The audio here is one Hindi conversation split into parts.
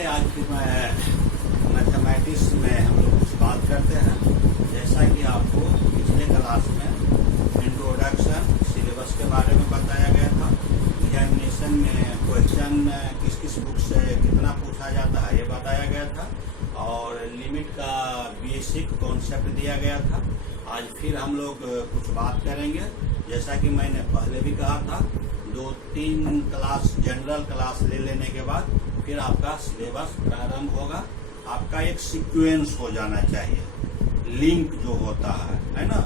आइए आज की मैथमेटिक्स में हम लोग कुछ बात करते हैं। जैसा कि आपको पिछले क्लास में इंट्रोडक्शन सिलेबस के बारे में बताया गया था, एग्जामिनेशन में क्वेश्चन किस किस बुक से कितना पूछा जाता है ये बताया गया था, और लिमिट का बेसिक कॉन्सेप्ट दिया गया था। आज फिर हम लोग कुछ बात करेंगे। जैसा कि मैंने पहले भी कहा था, 2-3 क्लास जनरल क्लास ले लेने के बाद फिर आपका सिलेबस प्रारंभ होगा। आपका एक सीक्वेंस हो जाना चाहिए, लिंक जो होता है ना।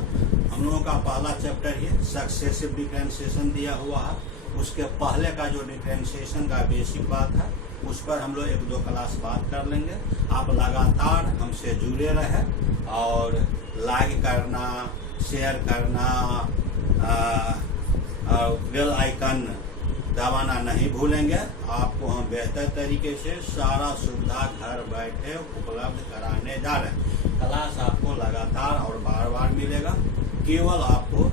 हम लोगों का पहला चैप्टर ये सक्सेसिव डिफरेंशिएशन दिया हुआ है। उसके पहले का जो डिफरेंशिएशन का बेसिक बात है उस पर हम लोग 1-2 क्लास बात कर लेंगे। आप लगातार हमसे जुड़े रहे और लाइक करना, शेयर करना, बेल आइकन दबाना नहीं भूलेंगे। आपको हम बेहतर तरीके से सारा सुविधा घर बैठे उपलब्ध कराने जा रहे हैं। क्लास आपको लगातार और बार बार मिलेगा, केवल आपको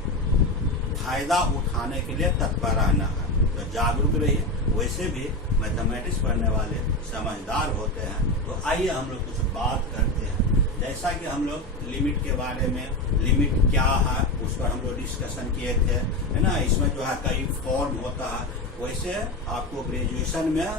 फायदा उठाने के लिए तत्पर रहना है। तो जागरूक रहिए। वैसे भी मैथमेटिक्स पढ़ने वाले समझदार होते हैं। तो आइए हम लोग कुछ बात करते हैं। जैसा कि हम लोग लिमिट के बारे में, लिमिट क्या है उस पर हम लोग डिस्कशन किए थे, है ना। इसमें जो है कई फॉर्म होता है। वैसे आपको ग्रेजुएशन में,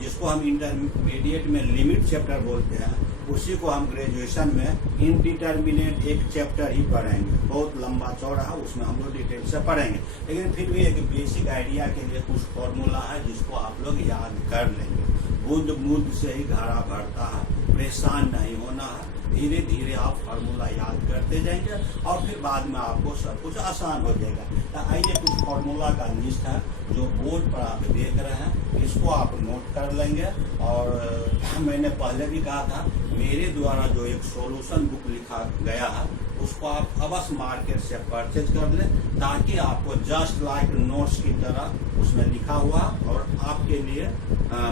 जिसको हम इंटरमीडिएट में लिमिट चैप्टर बोलते हैं, उसी को हम ग्रेजुएशन में इनडिटरमिनेट एक चैप्टर ही पढ़ेंगे। बहुत लंबा चौड़ा है, उसमें हम लोग डिटेल से पढ़ेंगे, लेकिन फिर भी एक बेसिक आइडिया के लिए कुछ फॉर्मूला है जिसको आप लोग याद कर लेंगे। बूंद बूंद से ही घड़ा भरता है, परेशान नहीं होना है। धीरे धीरे आप फार्मूला याद करते जाएंगे और फिर बाद में आपको सब कुछ आसान हो जाएगा। तो आइए कुछ फार्मूला का लिस्ट है जो बोर्ड पर आप देख रहे हैं, इसको आप नोट कर लेंगे। और मैंने पहले भी कहा था, मेरे द्वारा जो एक सॉल्यूशन बुक लिखा गया है उसको आप अवश्य मार्केट से परचेज कर लें, ताकि आपको जस्ट लाइक नोट्स की तरह उसमें लिखा हुआ और आपके लिए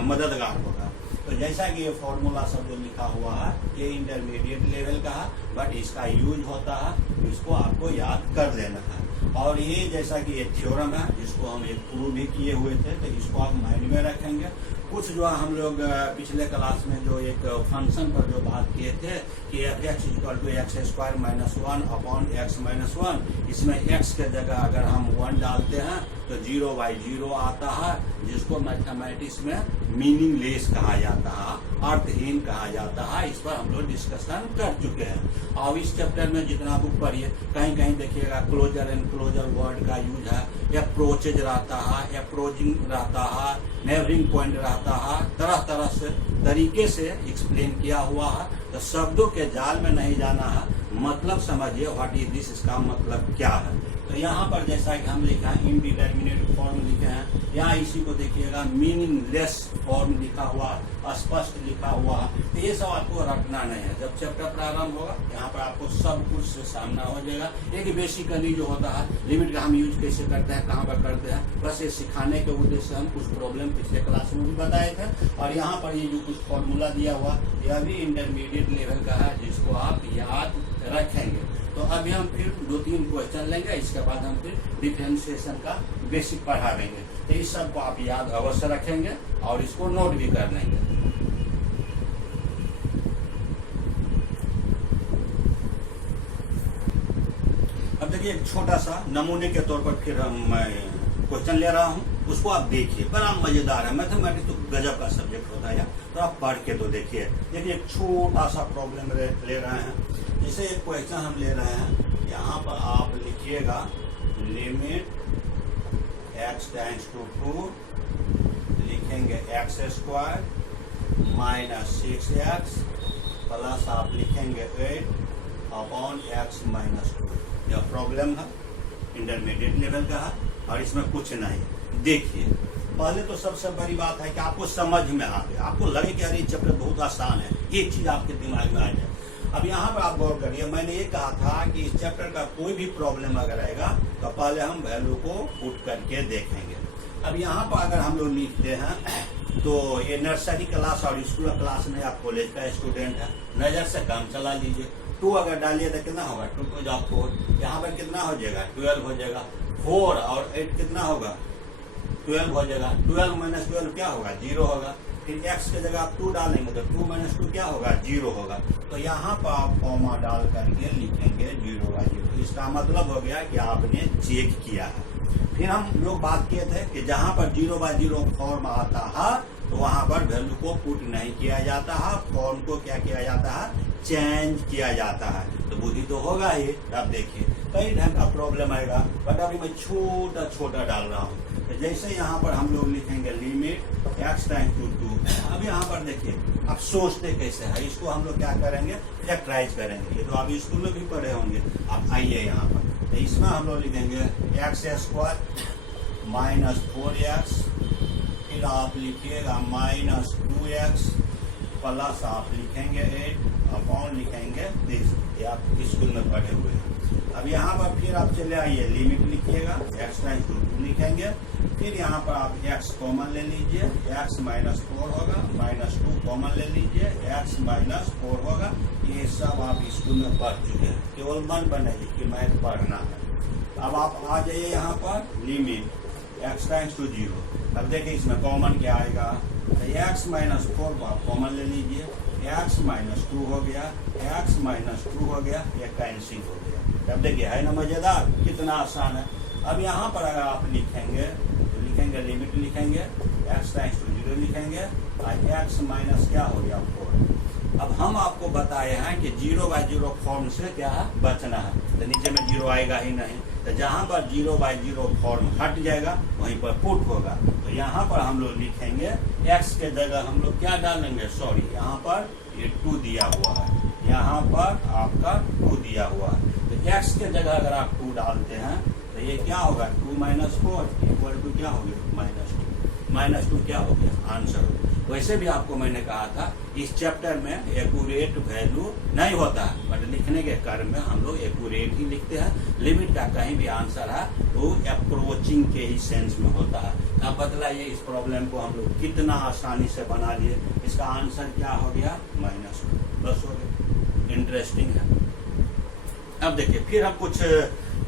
मददगार होगा। तो जैसा कि ये फॉर्मूला सब जो लिखा हुआ है ये इंटरमीडिएट लेवल का है, बट इसका यूज होता है, इसको आपको याद कर लेना है। और ये जैसा कि ये थ्योरम है जिसको हम एक प्रूव भी किए हुए थे, तो इसको आप माइंड में रखेंगे। कुछ जो हम लोग पिछले क्लास में जो एक फंक्शन पर जो बात किए थे कि f(x = x² - 1/x - 1), इसमें x के जगह अगर हम 1 डालते हैं तो 0/0 आता है, जिसको मैथमेटिक्स में मीनिंगलेस कहा जाता है, अर्थहीन कहा जाता है। इस पर हम लोग डिस्कशन कर चुके हैं। और इस चैप्टर में जितना बुक पढ़िए, कहीं कहीं देखिएगा क्लोजर एंड क्लोजर वर्ड का यूज है, अप्रोचेज रहता है, अप्रोचिंग रहता है, नेबरिंग पॉइंट रहता है, तरह तरह से तरीके से एक्सप्लेन किया हुआ है। तो शब्दों के जाल में नहीं जाना है, मतलब समझिए व्हाट इज दिस, इसका मतलब क्या है। तो यहाँ पर जैसा कि हम लिखा है इनडिटरमिनेट फॉर्म लिखे हैं, यहाँ इसी को देखिएगा मीनिंगलेस फॉर्म लिखा हुआ, स्पष्ट लिखा हुआ। तो ये सब आपको रखना नहीं है। जब चैप्टर प्रारंभ होगा यहाँ पर आपको सब कुछ से सामना हो जाएगा। एक बेसिकली जो होता है लिमिट का हम यूज कैसे करते हैं, कहाँ पर करते हैं, बस ये सिखाने के उद्देश्य से हम कुछ प्रॉब्लम पिछले क्लास में भी बताए थे। और यहाँ पर ये जो कुछ फॉर्मूला दिया हुआ यह भी इंटरमीडिएट लेवल का है, जिसको आप याद रखेंगे। तो अभी हम फिर 2-3 क्वेश्चन लेंगे, इसके बाद हम फिर डिफरेंशिएशन का बेसिक पढ़ा देंगे। तो इस सब को आप याद अवश्य रखेंगे और इसको नोट भी कर लेंगे। अब देखिए एक छोटा सा नमूने के तौर पर फिर हम क्वेश्चन ले रहा हूँ, उसको आप देखिए। बड़ा मजेदार है। मैथमेटिक्स तो गजब का सब्जेक्ट होता है, तो आप पढ़ के तो देखिए। देखिए एक छोटा सा प्रॉब्लम ले रहे हैं। जैसे एक क्वेश्चन हम ले रहे हैं, यहाँ पर आप लिखिएगा लिमिट x → 2, लिखेंगे x² - 6x प्लस आप लिखेंगे 8/x - 2। यह प्रॉब्लम है, इंटरमीडिएट लेवल का है और इसमें कुछ नहीं। देखिए पहले तो सबसे बड़ी बात है कि आपको समझ में आ गया, आपको लगे कि अरे चैप्टर बहुत आसान है, एक चीज आपके दिमाग में आ जाए। अब यहाँ पर आप गौर करिए, मैंने ये कहा था कि इस चैप्टर का कोई भी प्रॉब्लम अगर आएगा तो पहले हम वैल्यू को पुट करके देखेंगे। अब यहाँ पर अगर हम लोग लिखते हैं तो ये नर्सरी क्लास और स्कूल क्लास में आप कॉलेज का स्टूडेंट है, नजर से काम चला लीजिए। 2 अगर डालिए तो कितना होगा, 2 × 4, यहाँ पर कितना हो जाएगा, 12 हो जाएगा। 4 और 8 कितना होगा, 12 हो जाएगा। 12 - 12 क्या होगा, 0 होगा। फिर x के जगह आप 2 डालेंगे तो 2 - 2 क्या होगा, 0 होगा। तो यहाँ पर आप कॉमा डाल करके लिखेंगे 0/0। इसका मतलब हो गया कि आपने चेक किया है। फिर हम लोग बात किए थे कि जहाँ पर 0/0 फॉर्म आता है तो वहाँ पर वैल्यू को पुट नहीं किया जाता है, फॉर्म को क्या किया जाता है, चेंज किया जाता है। तो बुद्धि तो होगा ही। अब देखिए कई ढंग का प्रॉब्लम आएगा, बट अभी मैं छोटा छोटा डाल रहा हूँ। तो जैसे यहाँ पर हम लोग लिखेंगे लिमिट x → 2। अब यहाँ पर देखिए अब सोचते कैसे है, इसको हम लोग क्या करेंगे, फैक्टराइज करेंगे। ये तो आप स्कूल में भी पढ़े होंगे। अब आइए यहाँ पर, तो इसमें हम लोग लिखेंगे x² - 4x, फिर आप लिखिएगा -2x प्लस आप लिखेंगे 8 अपॉन लिखेंगे 30। ये आप स्कूल में पढ़े हुए हैं। अब यहाँ पर फिर आप चले आइए, लिमिट लिखिएगा x → 2 लिखेंगे। फिर यहाँ पर आप x कॉमन ले लीजिए, x - 4 होगा, -2 कॉमन ले लीजिए, x - 4 होगा। ये सब आप स्कूल में पढ़ चुके हैं, केवल मन बनाइए कि मैथ पढ़ना है। अब आप आ जाइए यहाँ पर लिमिट x → 0। अब देखिए इसमें कॉमन क्या आएगा, x - 4 को आप कॉमन ले लीजिए, x - 2 हो गया, x - 2 हो गया, ये कैंसिल हो गया। अब देखिए है ना मजेदार, कितना आसान है। अब यहाँ पर अगर आप लिखेंगे तो लिखेंगे लिमिट लिखेंगे x → 0 लिखेंगे और x माइनस क्या हो गया 4। अब हम आपको बताए हैं कि 0/0 फॉर्म से क्या है, बचना है। तो नीचे में 0 आएगा ही नहीं, तो जहाँ पर 0/0 फॉर्म हट जाएगा वहीं पर पुट होगा। तो यहाँ पर हम लोग लिखेंगे x के जगह हम लोग क्या डालेंगे, सॉरी यहाँ पर ये 2 दिया हुआ है, यहाँ पर आपका 2 दिया हुआ है। तो x के जगह अगर आप 2 डालते हैं तो ये क्या होगा, 2 - 4 = क्या हो गया, -2 क्या हो गया, आंसर हो गया। वैसे भी आपको मैंने कहा था इस चैप्टर में एक्यूरेट वैल्यू नहीं होता है, बट लिखने के क्रम में हम लोग एक्यूरेट ही लिखते हैं। लिमिट का कहीं भी आंसर है तो अप्रोचिंग के ही सेंस में होता है। अब बतलाइए इस प्रॉब्लम को हम लोग कितना आसानी से बना लिए। इसका आंसर क्या हो गया, -2, बस हो गया। इंटरेस्टिंग है। अब देखिए फिर हम कुछ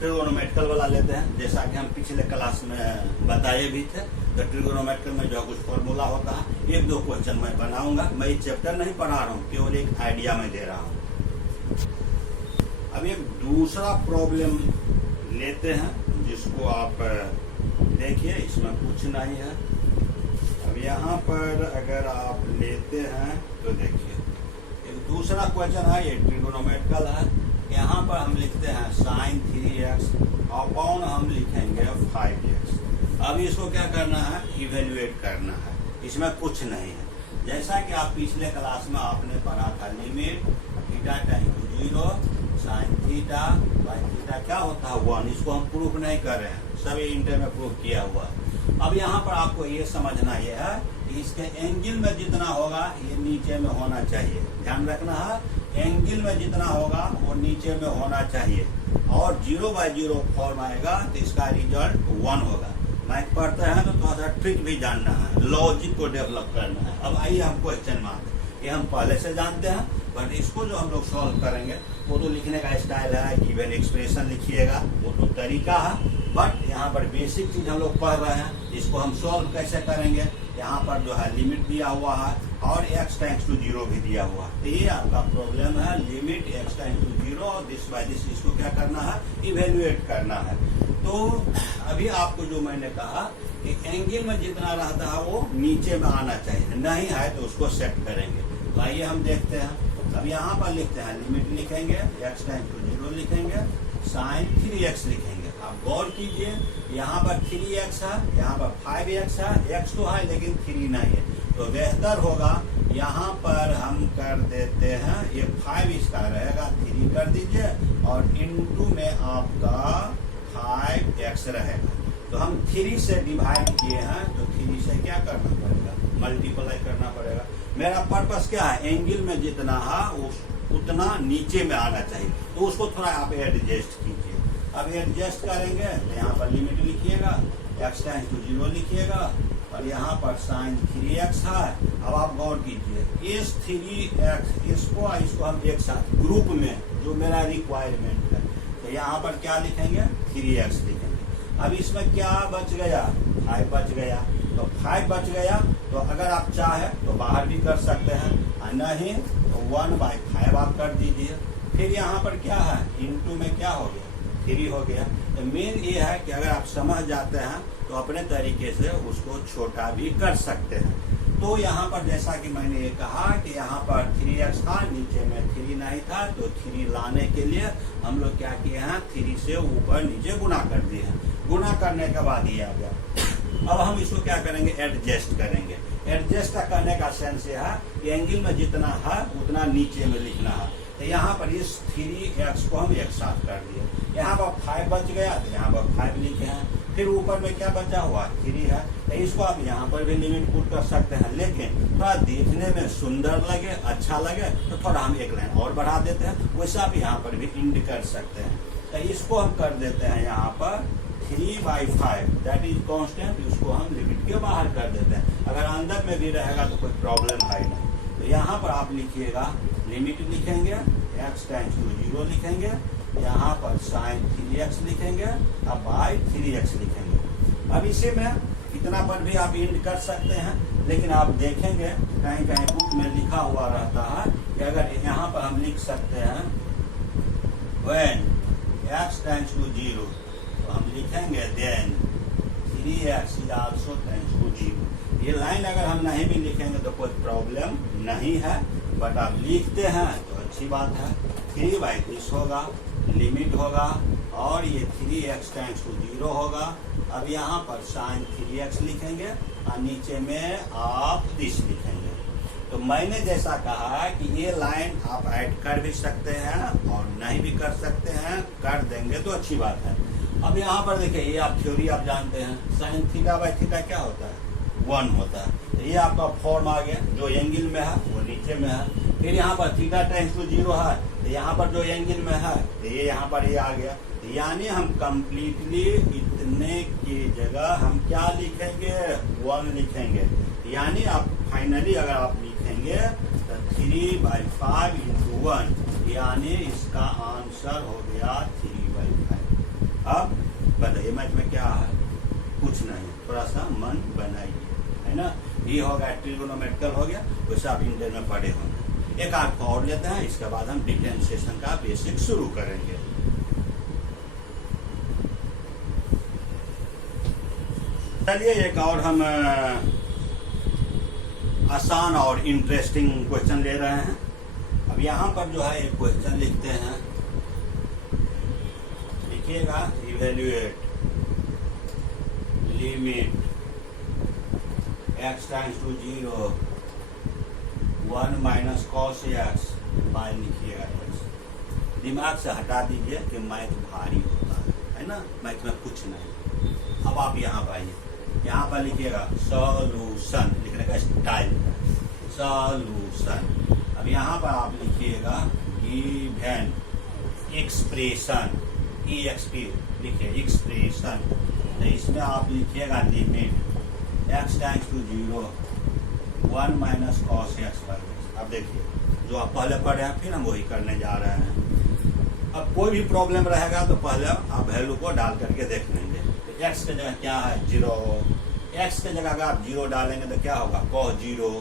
ट्रिगोनोमेट्रिकल वाला लेते हैं, जैसा कि हम पिछले क्लास में बताए भी थे। तो ट्रिगोनोमेट्रिकल में जो कुछ फॉर्मूला होता है, 1-2 क्वेश्चन मैं बनाऊंगा। मैं ये चैप्टर नहीं पढ़ा रहा हूँ, केवल एक आइडिया में दे रहा हूँ। अब एक दूसरा प्रॉब्लम लेते हैं जिसको आप देखिए, इसमें कुछ नहीं है। अब यहाँ पर अगर आप लेते हैं तो देखिए एक दूसरा क्वेश्चन है, ये ट्रिगोनोमेट्रिकल है। यहाँ पर हम लिखते हैं sin 3x अपॉन हम लिखेंगे 5x। अब इसको क्या करना है, इवेल्युएट करना है। इसमें कुछ नहीं है। जैसा कि आप पिछले क्लास में आपने पढ़ा था, limit theta → 0 sin theta by theta क्या होता है 1। इसको हम प्रूफ नहीं कर रहे हैं, सभी इंटर में प्रूफ किया हुआ है। अब यहाँ पर आपको ये समझना ये है कि इसके एंगल में जितना होगा ये नीचे में होना चाहिए। ध्यान रखना है, एंगल में जितना होगा वो नीचे में होना चाहिए। और 0/0 फॉर्म आएगा तो इसका रिजल्ट 1 होगा। मैथ पढ़ते हैं तो थोड़ा सा ट्रिक भी जानना है, लॉजिक को डेवलप करना है। अब आइए हम क्वेश्चन में आते हैं। ये हम पहले से जानते हैं, बट इसको जो हम लोग सॉल्व करेंगे वो तो लिखने का स्टाइल है, गिवन एक्सप्रेशन लिखिएगा, वो तो तरीका है। बट यहाँ पर बेसिक चीज हम लोग पढ़ रहे हैं, इसको हम सॉल्व कैसे करेंगे। यहाँ पर जो है लिमिट दिया हुआ है और x → 0 भी दिया हुआ है। तो ये आपका प्रॉब्लम है, लिमिट x → 0 और दिस बाय दिस। इसको क्या करना है, इवेल्युएट करना है। तो अभी आपको जो मैंने कहा कि एंगल में जितना रहता है वो नीचे में आना चाहिए, नहीं है तो उसको सेट करेंगे। तो आइए हम देखते हैं। अब यहाँ पर लिखते हैं लिमिट लिखेंगे x → 0 लिखेंगे, sin 3x लिखेंगे। आप गौर कीजिए, यहाँ पर 3x है, यहाँ पर 5x है। x तो है लेकिन 3 नहीं है, तो बेहतर होगा यहाँ पर हम कर देते हैं ये 5 इसका रहेगा, 3 कर दीजिए और इनटू में आपका 5x रहेगा। तो हम 3 से डिवाइड किए हैं तो 3 से क्या करना पड़ेगा, मल्टीप्लाई करना पड़ेगा। मेरा पर्पस क्या है, एंगल में जितना है उतना नीचे में आना चाहिए, तो उसको थोड़ा आप एडजस्ट कीजिए। अब एडजस्ट करेंगे तो यहाँ पर लिमिट लिखिएगा, x → 0 लिखिएगा और यहाँ पर sin 3x है। अब आप गौर कीजिए, इस 3x इसको हम एक साथ ग्रुप में, जो मेरा रिक्वायरमेंट है, तो यहाँ पर क्या लिखेंगे, 3x लिखेंगे। अब इसमें क्या बच गया, 5 बच गया। तो तो 5 बच गया। तो अगर आप चाहे तो बाहर भी कर सकते हैं, नहीं तो 1/5 आप कर दीजिए। फिर यहाँ पर क्या है, इनटू में क्या हो गया, 3 हो गया। तो मेन ये है कि अगर आप समझ जाते हैं तो अपने तरीके से उसको छोटा भी कर सकते हैं। तो यहाँ पर जैसा कि मैंने ये कहा कि यहाँ पर 3x था, नीचे में 3 नहीं था, तो 3 लाने के लिए हम लोग क्या किए हैं, 3 से ऊपर नीचे गुना कर दिए हैं। गुना करने के बाद ये आ गया। अब हम इसको क्या करेंगे, एडजस्ट करेंगे। एडजस्ट करने का सेंस ये है कि एंगल में जितना है उतना नीचे में लिखना है। तो यहाँ पर इस 3x को हम एक साथ कर दिए। यहाँ पर 5 बच गया तो यहाँ पर 5 लिखे हैं। फिर ऊपर में क्या बचा हुआ, 3 है। तो इसको आप यहाँ पर भी लिमिट पुट कर सकते हैं, लेकिन थोड़ा देखने में सुंदर लगे, अच्छा लगे तो थोड़ा हम एक लाइन और बढ़ा देते हैं। वैसा भी यहाँ पर भी इंड कर सकते हैं। तो इसको हम कर देते हैं यहाँ पर 3/5, दैट इज कांस्टेंट। इसको हम लिमिट के बाहर कर देते हैं। अगर अंदर में भी रहेगा तो कोई प्रॉब्लम है नहीं। तो यहाँ पर आप लिखिएगा, लिमिट लिखेंगे, x टेंड्स टू 0 लिखेंगे, यहाँ पर sin 3x लिखेंगे, अब बाय 3x लिखेंगे। अब इसी में इतना पर भी आप इंड कर सकते हैं, लेकिन आप देखेंगे कहीं कहीं बुक में लिखा हुआ रहता है कि अगर यहाँ पर हम लिख सकते हैं when x टेंड्स टू 0, तो हम लिखेंगे then 3x is also tends to 0। ये लाइन अगर हम नहीं भी लिखेंगे तो कोई प्रॉब्लम नहीं है, बट आप लिखते हैं तो अच्छी बात है। 3/this होगा, लिमिट होगा, और ये 3x टेंड्स टू 0 होगा। अब यहाँ पर sin 3x लिखेंगे और नीचे में आप दिस लिखेंगे। तो मैंने जैसा कहा कि ये लाइन आप ऐड कर भी सकते हैं और नहीं भी कर सकते हैं, कर देंगे तो अच्छी बात है। अब यहाँ पर देखिए, ये आप थ्योरी आप जानते हैं, sin θ/θ क्या होता है, 1 होता है। तो ये आपका फॉर्म आ गया, जो एंगल में है वो नीचे में है। फिर यहाँ पर θ टेंड्स टू 0 है, तो यहाँ पर जो एंगल में है तो ये यहाँ पर ये आ गया। यानी हम कंप्लीटली इतने की जगह हम क्या लिखेंगे, 1 लिखेंगे। यानी आप फाइनली अगर आप लिखेंगे तो 3/5 × 1, यानी इसका आंसर हो गया 3/5। अब बताइए मैथ में क्या है, कुछ नहीं, थोड़ा सा मन बनाइए, है ना। ये हो गया ट्रिगोनोमेट्रिकल हो गया, वैसे आप इंटर में पढ़े होंगे। एक आध और लेते हैं, इसके बाद हम डिफरेंशिएशन का बेसिक शुरू करेंगे। चलिए एक और हम आसान और इंटरेस्टिंग क्वेश्चन ले रहे हैं। अब यहाँ पर जो है एक क्वेश्चन लिखते हैं, लिखिएगा, evaluate limit x tends to 0 1 - cos x by लिखिएगा x। दिमाग से हटा दीजिए कि मैथ भारी होता है ना, मैथ में कुछ नहीं। अब आप यहाँ पर आइए, यहाँ पर लिखिएगा सॉल्यूशन, लिखने का स्टाइल सॉल्यूशन। अब यहाँ पर आप लिखिएगा गिवन एक्सप्रेशन, EXP लिखिए एक्सप्रेशन। तो इसमें आप लिखिएगा limit x tends to 0 1 - cos x by x। अब देखिए जो आप पहले पढ़े हैं, फिर हम वही करने जा रहे हैं। अब कोई भी प्रॉब्लम रहेगा तो पहले आप वैल्यू को डाल करके देख लेंगे। तो x की जगह क्या है, 0। x की जगह अगर आप 0 डालेंगे तो क्या होगा, cos 0।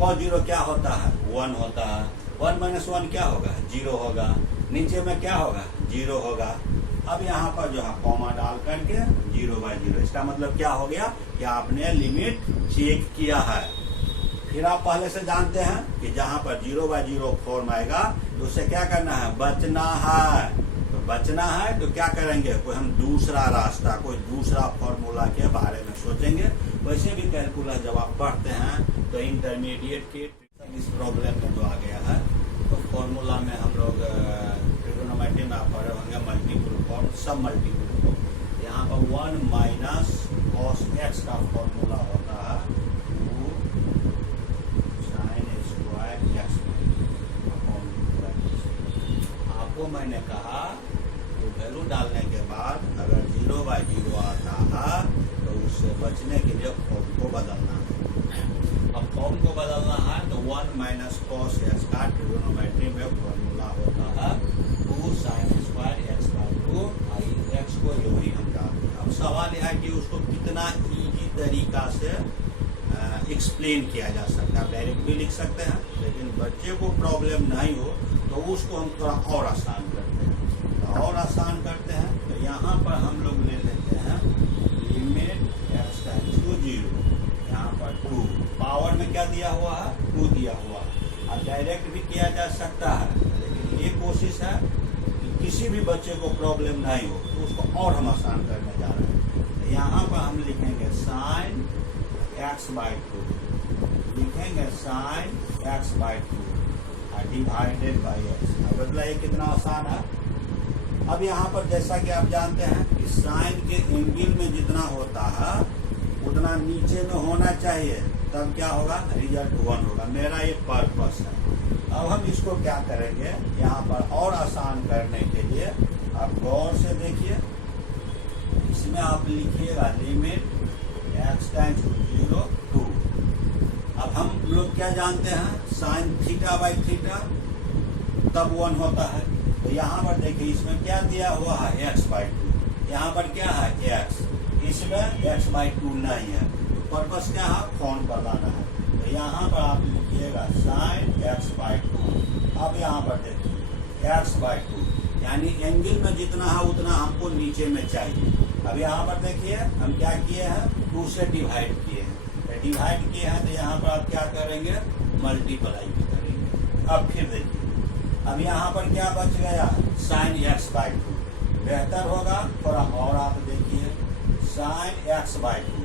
cos 0 क्या होता है, 1 होता है। 1 - 1 क्या होगा, 0 होगा। नीचे में क्या होगा, 0 होगा। अब यहाँ पर जो है कॉमा डाल करके 0/0, इसका मतलब क्या हो गया कि आपने लिमिट चेक किया है। फिर आप पहले से जानते हैं कि जहाँ पर 0/0 फॉर्म आएगा तो उसे क्या करना है, बचना है। तो बचना है तो क्या करेंगे, कोई हम दूसरा रास्ता, कोई दूसरा फॉर्मूला के बारे में सोचेंगे। वैसे भी कैलकुलस जब आप पढ़ते हैं तो इंटरमीडिएट के इस प्रॉब्लम में जो आ गया है, तो फॉर्मूला में हम लोग ट्रिगोनोमेट्री में आप पढ़े होंगे मल्टीपल फॉर्म, सब मल्टीपल फॉर्म। यहाँ पर 1 - cos x का फॉर्मूला होता है 2 sin स्क्वायर x। आपको मैंने कहा तो वैल्यू डालने के बाद अगर 0/0 आता है तो उससे बचने के लिए फॉर्म को बदलना है। अब फॉर्म को बदलना है तो 1 - cos x का ट्रिगोनोमेट्री में फॉर्मूला होता है 2 sin square x by 2। x को वही हम डालते हैं। अब सवाल यह है कि उसको कितना इजी तरीका से एक्सप्लेन किया जा सकता है। डायरेक्ट भी लिख सकते हैं, लेकिन बच्चे को प्रॉब्लम नहीं हो तो उसको हम थोड़ा और आसान करते हैं। तो और आसान करते हैं तो यहाँ पर हम लोग ले लेते हैं लिमिट x टेंड्स टू 0, यहाँ पर 2, पावर में क्या दिया हुआ है 2 दिया हुआ है। अब डायरेक्ट भी किया जा सकता है, लेकिन ये कोशिश है कि किसी भी बच्चे को प्रॉब्लम नहीं हो, तो उसको और हम आसान करने जा रहे हैं। तो यहाँ पर हम लिखेंगे साइन x/2, लिखेंगे sign x/2 divided by x। अब बदला ये कितना आसान है। अब यहाँ पर जैसा कि आप जानते हैं कि साइन के एंगल में जितना होता है उतना नीचे में होना चाहिए, तब क्या होगा रिजल्ट 1 होगा। मेरा ये पर्पस है। अब हम इसको क्या करेंगे, यहाँ पर और आसान करने के लिए आप गौर से देखिए, इसमें आप लिखिएगा लिमिट x टेंड्स टू 0 2। अब हम लोग क्या जानते हैं साइन θ/θ तब 1 होता है। तो यहाँ पर देखिए इसमें क्या दिया हुआ है x/2, यहाँ पर क्या है x, इसमें x/2 नहीं है। तो पर्पस क्या है फोन पर लाना है। तो यहाँ पर आप लिखिएगा साइन x/2। अब यहाँ पर देखिए x/2 यानी एंगल में जितना है उतना हमको नीचे में चाहिए। अब यहाँ पर देखिए हम क्या किए हैं 2 से डिवाइड किए हैं। डिवाइड किए हैं तो यहाँ पर आप क्या करेंगे मल्टीप्लाई करेंगे। अब फिर देखिए अब यहाँ पर क्या बच गया साइन x/2, बेहतर होगा थोड़ा और आप देखिए साइन x/2।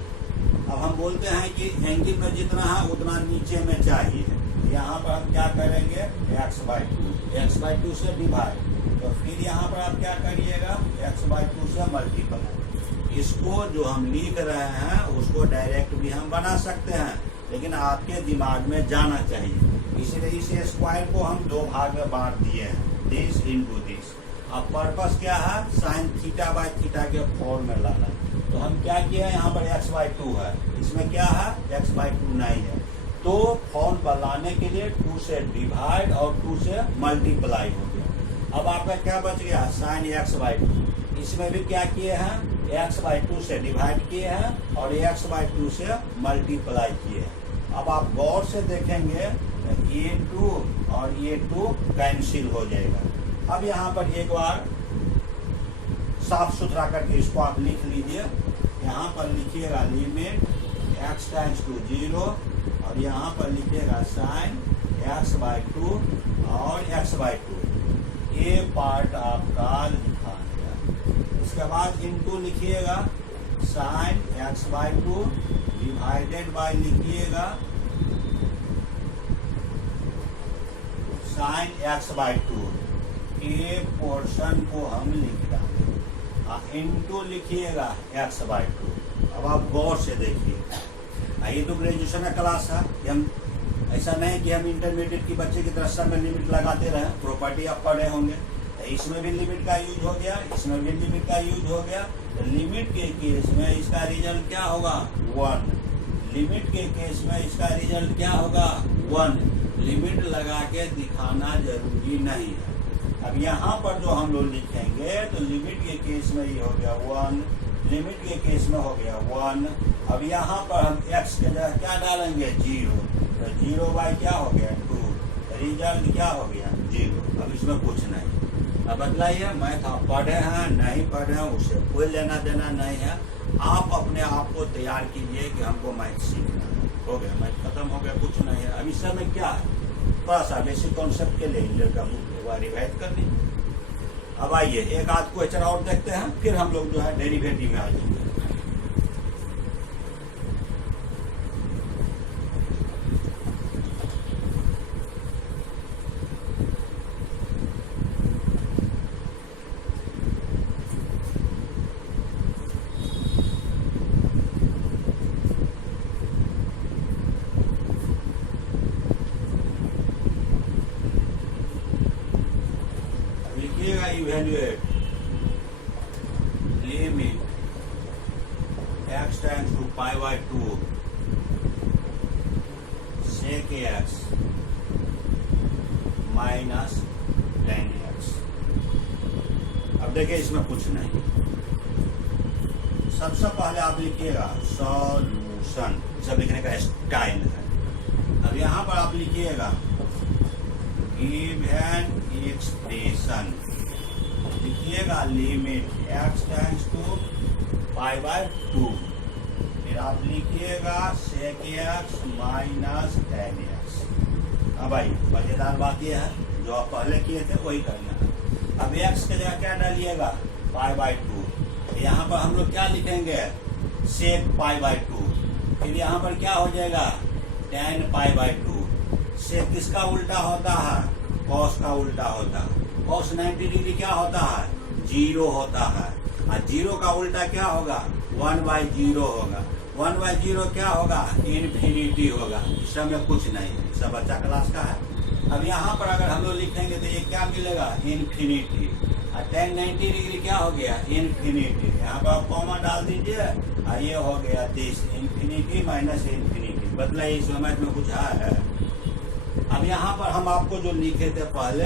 अब हम बोलते हैं कि एंगल में जितना है उतना नीचे में चाहिए। यहाँ पर हम क्या करेंगे x/2 से डिवाइड, तो फिर यहाँ पर आप क्या करिएगा x/2 से मल्टीप्लाई। इसको जो हम लिख रहे हैं उसको डायरेक्ट भी हम बना सकते हैं, लेकिन आपके दिमाग में जाना चाहिए। इसलिए इस स्क्वायर को हम 2 भाग में बांट दिए हैं, दिस इनटू दिस। अब पर्पस क्या है साइन θ/θ के फॉर्म में लाना। तो हम क्या किए हैं यहाँ पर x/2 है, इसमें क्या है x/2 नहीं है। तो फॉर्म पर लाने के लिए 2 से डिवाइड और 2 से मल्टीप्लाई हो गया। अब आपका क्या बच गया साइन x/2। इसमें भी क्या किए हैं x/2 से डिवाइड किए हैं और x/2 से मल्टीप्लाई किए हैं। अब आप गौर से देखेंगे ये 2 और ये 2 कैंसिल हो जाएगा। अब यहाँ पर एक बार साफ सुथरा करके इसको आप लिख लीजिए। यहाँ पर लिखिएगा लिमिट x टेंड्स टू 0 और यहाँ पर लिखिएगा साइन x/2 और x/2। ये पार्ट आपका लिखा है। इसके बाद इनटू लिखिएगा साइन x/2 डिवाइडेड बाय लिखिएगा साइन x/2। ये पोर्शन को हम लिख डालेंगे, इनटू लिखिएगा x/2। अब आप गौर से देखिए, ये तो ग्रेजुएशन का क्लास है, हम ऐसा नहीं कि हम इंटरमीडिएट की बच्चे की तरह सब में लिमिट लगाते रहे। प्रॉपर्टी आप पढ़े होंगे, इसमें भी लिमिट का यूज हो गया, इसमें भी लिमिट का यूज हो गया। तो लिमिट के केस में इसका रिजल्ट क्या होगा 1, लिमिट के केस में इसका रिजल्ट क्या होगा 1। लिमिट लगा के दिखाना जरूरी नहीं है। अब यहाँ पर जो हम लोग लिखेंगे तो लिमिट के केस में ये हो गया 1, लिमिट के केस में हो गया 1। अब यहाँ पर हम x के जगह क्या डालेंगे 0, तो 0/2 क्या हो गया 2, रिजल्ट क्या हो गया 0। अब इसमें कुछ नहीं। अब बतलाइए मैथ आप पढ़े हैं नहीं पढ़े हैं उससे कोई लेना देना नहीं है। आप अपने आप को तैयार कीजिए कि हमको मैथ सीखना है, हो गया मैथ खत्म हो गया, कुछ नहीं है। अब इस समय क्या है थोड़ा सा बेसिक कॉन्सेप्ट के लिए हिटलर का बुक एक बार रिवाइज कर लीजिए। अब आइए एक आध क्वेश्चन और देखते हैं, फिर हम लोग जो है डेरिवेटिव में आ जाएंगे। Evaluate limit x tends to π/2 sec x minus tan x। अब देखिए इसमें कुछ नहीं, सबसे पहले आप लिखिएगा सॉल्यूशन। फंक्शन, सब लिखने का स्टाइल है। अब यहाँ पर आप लिखिएगा गिव एन एक्सप्रेशन, लिखिएगा लिमिट x टेंड्स टू π/2, फिर आप लिखिएगा sec x minus tan x। अब भाई मजेदार बात यह है जो आप पहले किए थे वही करना है। अब x के जगह क्या डालिएगा π/2, यहाँ पर हम लोग क्या लिखेंगे sec π/2, फिर यहाँ पर क्या हो जाएगा tan π/2। sec किसका उल्टा होता है, cos का उल्टा होता है। cos 90 डिग्री क्या होता है, 0 होता है, और 0 का उल्टा क्या होगा 1/0 होगा। 1/0 क्या होगा, इन्फिनिटी होगा। इस समय कुछ नहीं है, सब बच्चा क्लास का है। अब यहाँ पर अगर हम लोग लिखेंगे तो ये क्या मिलेगा, इन्फिनिटी, और tan 90 डिग्री क्या हो गया, इन्फिनिटी। यहाँ पर आप कॉमा डाल दीजिए, और ये हो गया दिस, इन्फिनिटी माइनस इन्फिनिटी। बदला इस समझ में कुछ है। अब यहाँ पर हम आपको जो लिखे थे पहले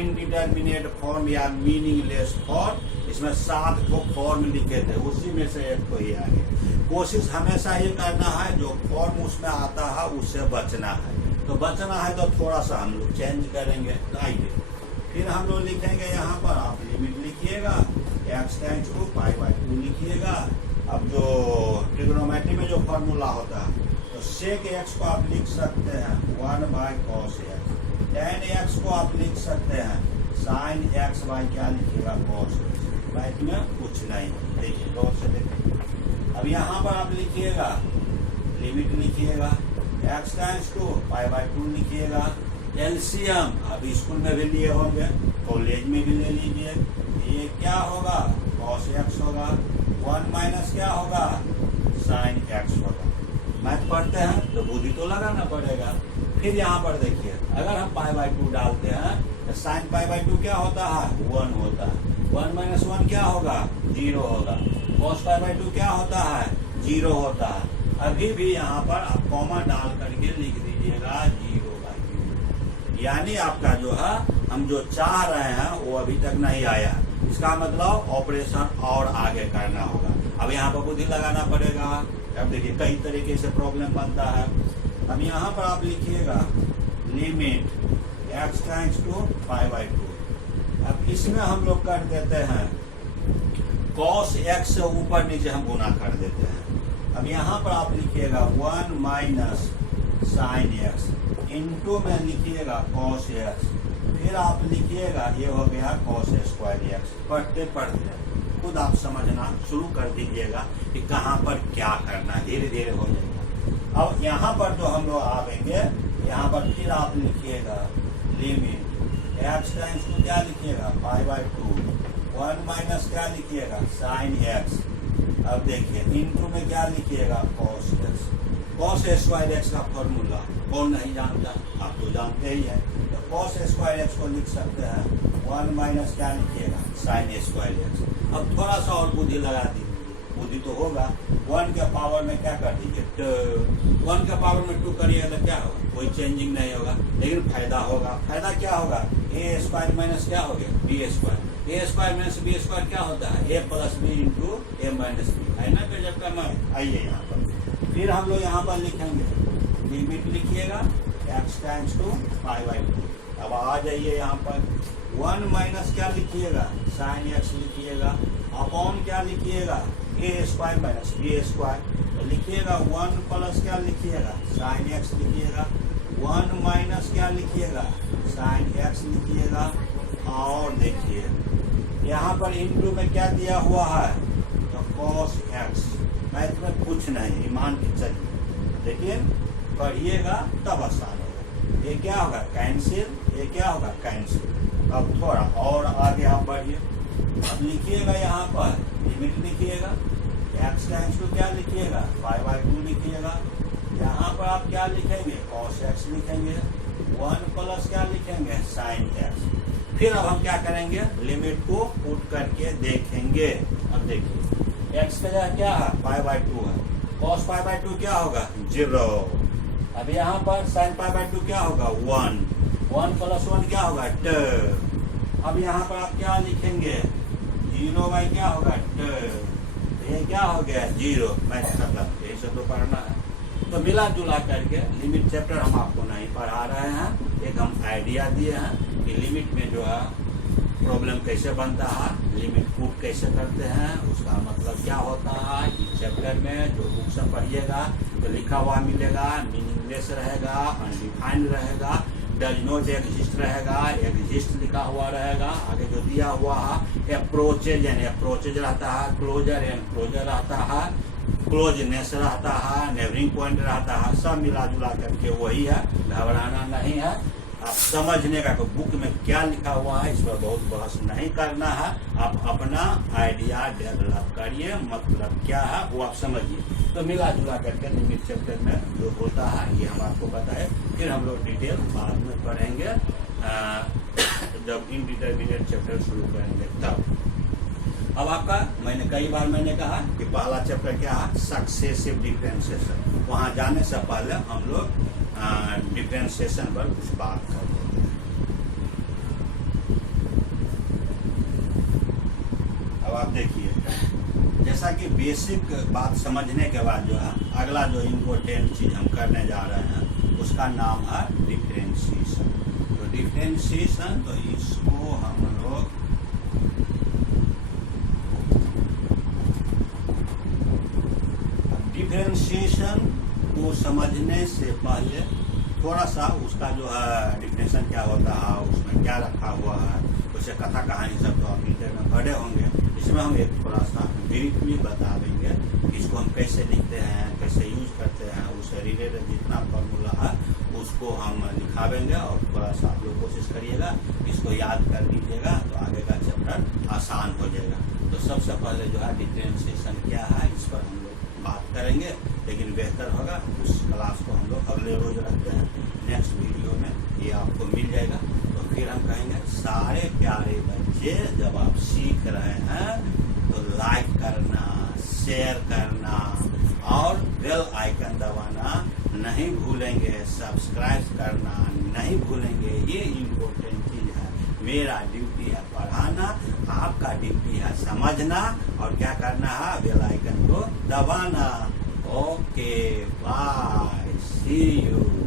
इनडिटर्मिनेट फॉर्म या मीनिंगलेस फॉर्म, इसमें 7 को फॉर्म लिखे थे, उसी में से एक को ही आ गया। कोशिश हमेशा ये करना है जो फॉर्म उसमें आता है उससे बचना है। तो बचना है तो थोड़ा सा हम लोग चेंज करेंगे। तो आइए फिर हम लोग लिखेंगे, यहाँ पर आप लिमिट लिखिएगा x टेंड्स टू π/2 लिखिएगा। अब जो ट्रिग्नोमेट्री में जो फॉर्मूला होता है तो sec x को आप लिख सकते हैं 1/cos x, tan x को आप लिख सकते हैं sin x बाई क्या लिखिएगा cos x। राइट में कुछ नहीं, देखिए गौर से देखिए। अब यहाँ पर आप लिखिएगा लिमिट लिखिएगा x टेंड्स टू π/2 लिखिएगा। एलसीएम अब स्कूल में भी लिए होंगे, कॉलेज में भी ले लीजिए। ये क्या होगा, cos x होगा, 1 माइनस क्या होगा sin x होगा। मैथ पढ़ते हैं तो बुद्धि तो लगाना पड़ेगा। फिर यहाँ पर देखिए अगर हम π/2 डालते हैं तो sin π/2 क्या होता है, 1 होता है। 1 माइनस 1 क्या होगा, 0 होगा। cos π/2 क्या होता है, 0 होता है। अभी भी यहाँ पर आप कॉमा डाल करके लिख दीजिएगा 0/0, यानी आपका जो है हम जो चाह रहे हैं वो अभी तक नहीं आया। इसका मतलब ऑपरेशन और आगे करना होगा। अब यहाँ पर बुद्धि लगाना पड़ेगा। अब देखिए कई तरीके से प्रॉब्लम बनता है। अब यहाँ पर आप लिखिएगा लिमिट x टेंड्स टू π/2। अब इसमें हम लोग कर देते हैं cos x से ऊपर नीचे हम गुना कर देते हैं। अब यहाँ पर आप लिखिएगा 1 माइनस sin x, इंटू में लिखिएगा cos x, फिर आप लिखिएगा ये हो गया cos स्क्वायर x। पढ़ते पढ़ते खुद आप समझना शुरू कर दीजिएगा कि कहाँ पर क्या करना, धीरे धीरे हो जाएगा। अब यहाँ पर जो हम लोग आवेंगे, यहाँ पर फिर आप लिखिएगा लिमिट x टेंड्स टू क्या लिखिएगा π/2, 1 माइनस क्या लिखिएगा sin x। अब देखिए इंटू में क्या लिखिएगा cos x। cos square x का फॉर्मूला कौन नहीं जानता, आप तो जानते ही हैं। तो cos स्क्वायर x को लिख सकते हैं 1 माइनस क्या लिखिएगा sin स्क्वायर x। अब थोड़ा सा और बुद्धि लगा दीजिए, बुद्धि तो होगा। 1 के पावर में क्या कर दीजिए, 1 के पावर में 2 करिए तो क्या होगा, कोई चेंजिंग नहीं होगा, लेकिन फायदा होगा। फायदा क्या होगा, a स्क्वायर माइनस क्या हो गया b square. a square minus b square क्या होता है, a plus b into a minus b, है ना गजब का मान। आइए यहाँ पर फिर हम लोग यहाँ पर लिखेंगे लिमिट लिखिएगा x टेंड्स टू π/2। अब आ जाइए यहाँ पर 1 माइनस क्या लिखिएगा sin x लिखिएगा, अपॉन क्या लिखिएगा a square minus b square. तो लिखिएगा 1 प्लस क्या लिखिएगा sin x लिखिएगा, 1 माइनस क्या लिखिएगा sin x लिखिएगा। और देखिए यहाँ पर इंटू में क्या दिया हुआ है, तो cos x। मैथ में कुछ नहीं, मान के चलिए, लेकिन पढ़िएगा तब आसान होगा। ये क्या होगा कैंसिल, ये क्या होगा कैंसिल। अब थोड़ा और आगे आप बढ़िए। अब लिखिएगा यहाँ पर लिमिट लिखिएगा x टेंड्स टू क्या लिखिएगा π/2 लिखिएगा। यहाँ पर आप क्या लिखेंगे cos x लिखेंगे, 1 प्लस क्या लिखेंगे sin x। फिर अब हम क्या करेंगे, लिमिट को पुट करके देखेंगे। अब देखिए x का जगह क्या है π/2 है, cos π/2 क्या होगा 0। अब यहाँ पर sin π/2 क्या होगा 1, 1 प्लस 1 क्या होगा 2। अब यहाँ पर आप क्या लिखेंगे 0 क्या होगा 2, ये क्या हो गया 0। मैं खत्म, यही सब तो पढ़ना है। तो मिला जुला करके लिमिट चैप्टर हम आपको नहीं पढ़ा रहे हैं, एक हम आइडिया दिए हैं कि लिमिट में जो है प्रॉब्लम कैसे बनता है, लिमिट पुट कैसे करते हैं, उसका मतलब क्या होता है। इस चैप्टर में जो बुक से पढ़िएगा तो लिखा हुआ मिलेगा, मीनिंगलेस रहेगा, अनडिफाइंड रहेगा, डज नॉट एग्जिस्ट रहेगा, एग्जिस्ट लिखा हुआ रहेगा। आगे जो दिया हुआ है अप्रोचेज एंड अप्रोचेज रहता है, क्लोजर एंड क्लोजर रहता है, क्लोजनेस रहता है, नेवरिंग पॉइंट रहता है, सब मिला जुला करके वही है, घबराना नहीं है। आप समझने का बुक में क्या लिखा हुआ है इस पर बहुत बहस नहीं करना है, आप अपना आइडिया डेवलप करिए, मतलब क्या है वो आप समझिए। तो मिला जुला करके लिमिट चैप्टर में जो होता है ये हम आपको बताए, फिर हम लोग डिटेल बाद में पढ़ेंगे जब इनडिटर्मिनेट चैप्टर शुरू करेंगे तब। अब आपका कई बार मैंने कहा कि पहला चैप्टर क्या है, सक्सेसिव डिफरेंशिएशन। वहां जाने से पहले हम लोग डिफरेंशिएशन पर कुछ बात कर लेते हैं। अब आप देखिए, जैसा कि बेसिक बात समझने के बाद जो है अगला जो इम्पोर्टेंट चीज हम करने जा रहे हैं उसका नाम है डिफरेंशिएशन। तो डिफरेंशिएशन, तो इसको हम लोग डिफरेंशिएशन को समझने से पहले थोड़ा सा उसका जो है डिफिनेशन क्या होता है, उसमें क्या रखा हुआ है, उसे कथा कहानी सब तो आप इंटर में पढ़े होंगे। इसमें हम एक थोड़ा सा ब्रीफली बता देंगे कि इसको हम कैसे लिखते हैं, कैसे यूज करते हैं, उससे रिलेटेड जितना फॉर्मूला है उसको हम लिखावेंगे और थोड़ा सा आप लोग कोशिश करिएगा इसको याद कर लीजिएगा, तो आगे का चैप्टर आसान हो जाएगा। तो सबसे पहले जो है डिफरेंशिएशन क्या है इस पर हम लोग बात करेंगे, लेकिन बेहतर होगा उस क्लास को हम लोग अगले रोज रखते हैं, नेक्स्ट वीडियो में ये आपको मिल जाएगा। तो फिर हम कहेंगे सारे प्यारे बच्चे जब आप सीख रहे हैं तो लाइक करना, शेयर करना और बेल आइकन दबाना नहीं भूलेंगे, सब्सक्राइब करना नहीं भूलेंगे। ये इम्पोर्टेंट चीज है। मेरा ड्यूटी है पढ़ाना, आपका ड्यूटी है समझना और क्या करना है, बेल आइकन को दबाना। Okay, bye, see you.